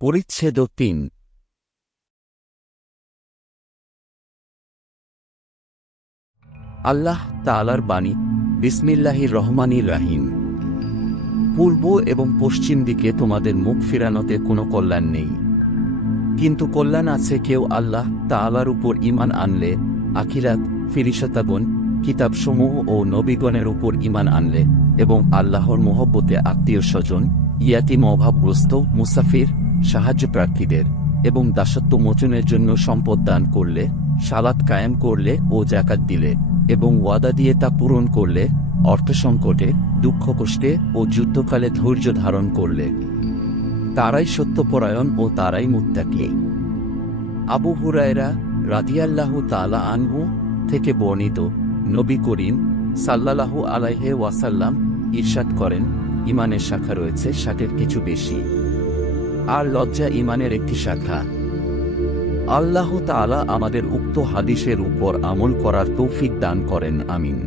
পরিচ্ছেদ ৩। আল্লাহ তাআলার বাণী। বিসমিল্লাহির রহমানির রাহিম। পূর্ব এবং পশ্চিম দিকে তোমাদের মুখ ফিরানোতে কোনো কল্যাণ নেই, কিন্তু কল্যাণ আছে কেউ আল্লাহ তাআলার উপর ঈমান আনলে, আখিরাত, ফিরিশতাগণ, কিতাবসমূহ ও নবীগণের উপর ঈমান আনলে এবং আল্লাহর মহব্বতে আত্মীয় স্বজন, ইয়াতীম, অভাবগ্রস্ত, মুসাফির, সাহায্যপ্রার্থীদের এবং দাসত্ব মোচনের জন্য সম্পদ দান করলে, সালাত কায়েম করলে ও যাকাত দিলে এবং ওয়াদা দিয়ে তা পূরণ করলে, অর্থসংকটে, দুঃখ কষ্টে ও যুদ্ধকালে ধৈর্য ধারণ করলে, তারাই সত্যপরায়ণ ও তারাই মুত্তাকী। আবু হুরায়রা রাদিয়াল্লাহু তাআলা আনহু থেকে বর্ণিত, নবী করিম সাল্লাল্লাহু আলাইহি ওয়াসাল্লাম ইরশাদ করেন, ঈমানের শাখা রয়েছে ৬০-এর কিছু বেশি, আর লজ্জা ঈমানের একটি শাখা। আল্লাহ তাআলা আমাদের উক্ত হাদিসের উপর আমল করার তৌফিক দান করেন। আমিন।